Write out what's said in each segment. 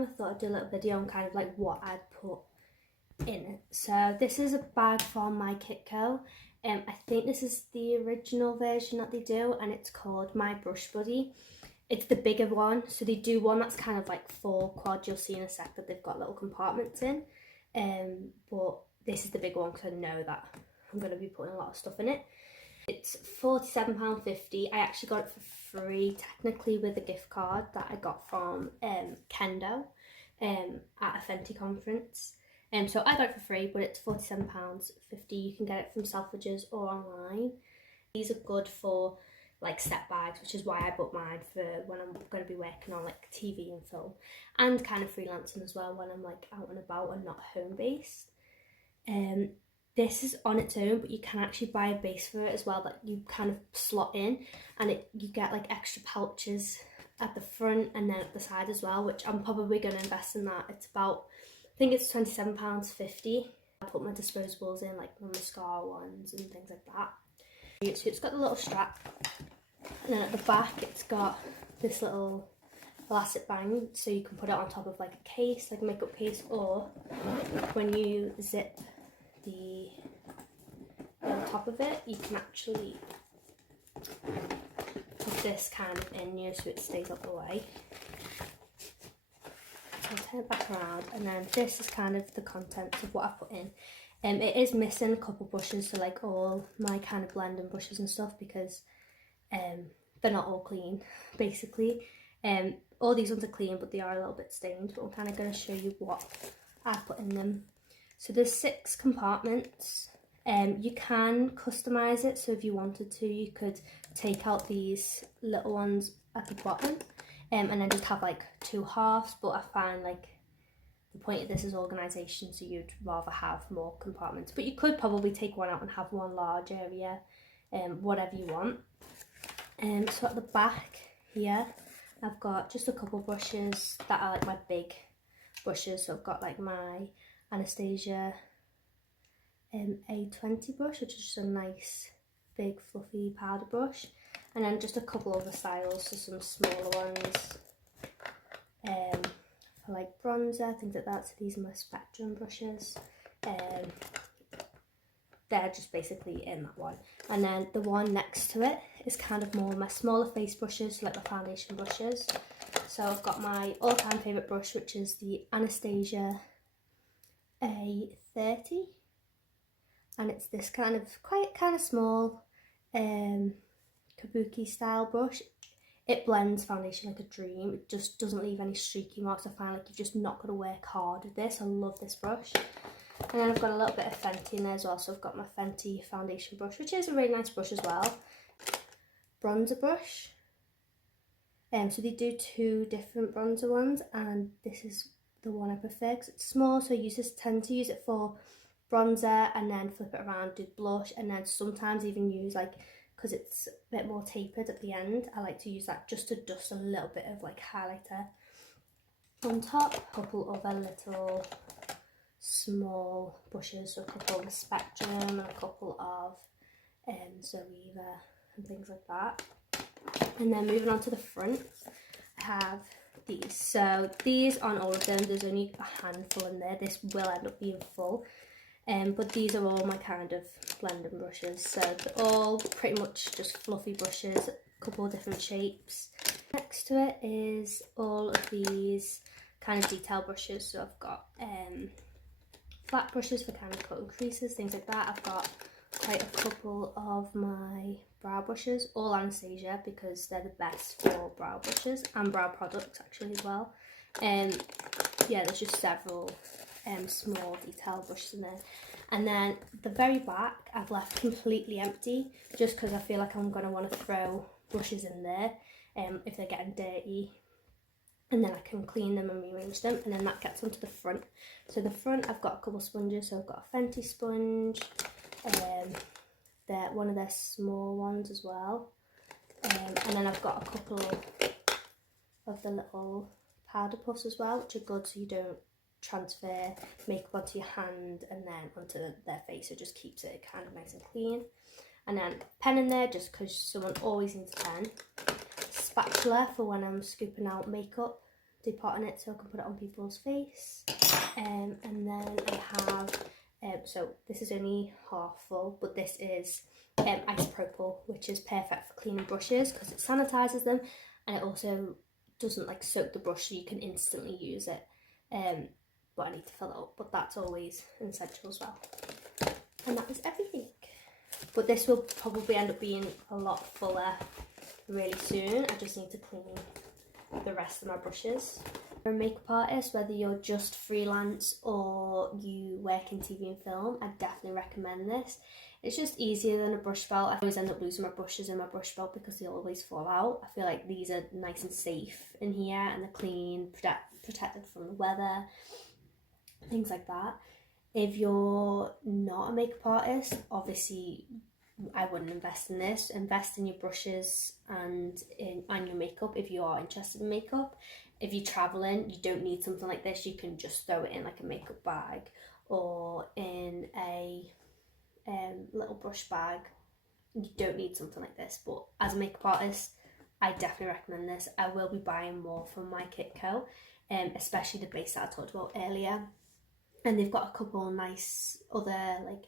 time, I thought I'd do a little video on kind of like what I'd put in it. So this is a bag from MYKITCO. I think this is the original version that they do, and it's called My Brush Buddy. It's the bigger one, so they do one that's kind of like 4 quad. You'll see in a sec that they've got little compartments in, but this is the big one because I know that I'm going to be putting a lot of stuff in it. It's £47.50. I actually got it for free, technically, with a gift card that I got from Kendo at a Fenty conference. So I got it for free, but it's £47.50. You can get it from Selfridges or online. These are good for like set bags, which is why I bought mine for when I'm going to be working on like TV and film, and kind of freelancing as well when I'm like out and about and not home based. This is on its own, but you can actually buy a base for it as well that you kind of slot in, and you get like extra pouches at the front and then at the side as well, which I'm probably going to invest in that. It's about, I think it's £27.50. I put my disposables in, like my mascara ones and things like that. So it's got the little strap, and then at the back it's got this little elastic band, so you can put it on top of like a case, like a makeup case, or when you zip the top of it, you can actually put this kind of in here so it stays out the way. I'll turn it back around, and then this is kind of the contents of what I put in. It is missing a couple brushes, so like all my kind of blending brushes and stuff, because they're not all clean, basically. All these ones are clean, but they are a little bit stained, but I'm kind of going to show you what I put in them. So there's 6 compartments. You can customise it, so if you wanted to, you could take out these little ones at the bottom, and then just have like 2 halves, but I find like the point of this is organisation, so you'd rather have more compartments. But you could probably take one out and have one large area, whatever you want. So at the back here, I've got just a couple brushes that are like my big brushes. So I've got like my Anastasia A20 brush, which is just a nice big fluffy powder brush, and then just a couple other styles, so some smaller ones for like bronzer, things like that. So these are my Spectrum brushes. They're just basically in that one, and then the one next to it is kind of more my smaller face brushes, like the foundation brushes. So I've got my all-time favourite brush, which is the Anastasia A30, and it's this kind of kind of small kabuki style brush. It blends foundation like a dream. It just doesn't leave any streaky marks. I find like you've just not got to work hard with this. I love this brush. And then I've got a little bit of Fenty in there as well. So I've got my Fenty foundation brush, which is a really nice brush as well. Bronzer brush. So they do 2 different bronzer ones, and this is the one I prefer because it's small. So I tend to use it for bronzer, and then flip it around, do blush, and then sometimes even use like, because it's a bit more tapered at the end, I like to use that just to dust a little bit of like highlighter on top. A couple other little small brushes, so a couple of Spectrum and a couple of Zoeva and things like that. And then moving on to the front, I have these. So these aren't all of them, there's only a handful in there. This will end up being full. But these are all my kind of blending brushes, so they're all pretty much just fluffy brushes, a couple of different shapes. Next to it is all of these kind of detail brushes, so I've got flat brushes for kind of cutting creases, things like that. I've got quite a couple of my brow brushes, all Anastasia, because they're the best for brow brushes and brow products actually as well. Yeah, there's just several small detail brushes in there, and then the very back I've left completely empty, just because I feel like I'm going to want to throw brushes in there if they're getting dirty, and then I can clean them and rearrange them, and then that gets onto the front. So the front, I've got a couple sponges. So I've got a Fenty sponge, they're one of their small ones as well, and then I've got a couple of the little powder puffs as well, which are good so you don't transfer makeup onto your hand and then onto their face. It just keeps it kind of nice and clean. And then pen in there, just because someone always needs a pen. Spatula for when I'm scooping out makeup depot on it so I can put it on people's face. And then I have, so this is only half full, but this is isopropyl, which is perfect for cleaning brushes because it sanitises them, and it also doesn't like soak the brush, so you can instantly use it. But I need to fill it up, but that's always an essential as well. And that is everything. But this will probably end up being a lot fuller really soon. I just need to clean the rest of my brushes. If you're a makeup artist, whether you're just freelance or you work in TV and film, I definitely recommend this. It's just easier than a brush belt. I always end up losing my brushes in my brush belt because they always fall out. I feel like these are nice and safe in here, and they're clean, protected from the weather, things like that. If you're not a makeup artist, obviously I wouldn't invest in this. Invest in your brushes and your makeup if you are interested in makeup. If you're traveling, you don't need something like this. You can just throw it in like a makeup bag or in a little brush bag. You don't need something like this, but as a makeup artist, I definitely recommend this. I will be buying more from MYKITCO, especially the base that I talked about earlier. And they've got a couple nice other like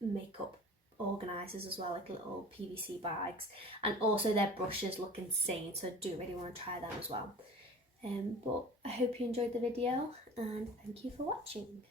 makeup organisers as well, like little PVC bags, and also their brushes look insane, so I do really want to try them as well. But I hope you enjoyed the video, and thank you for watching.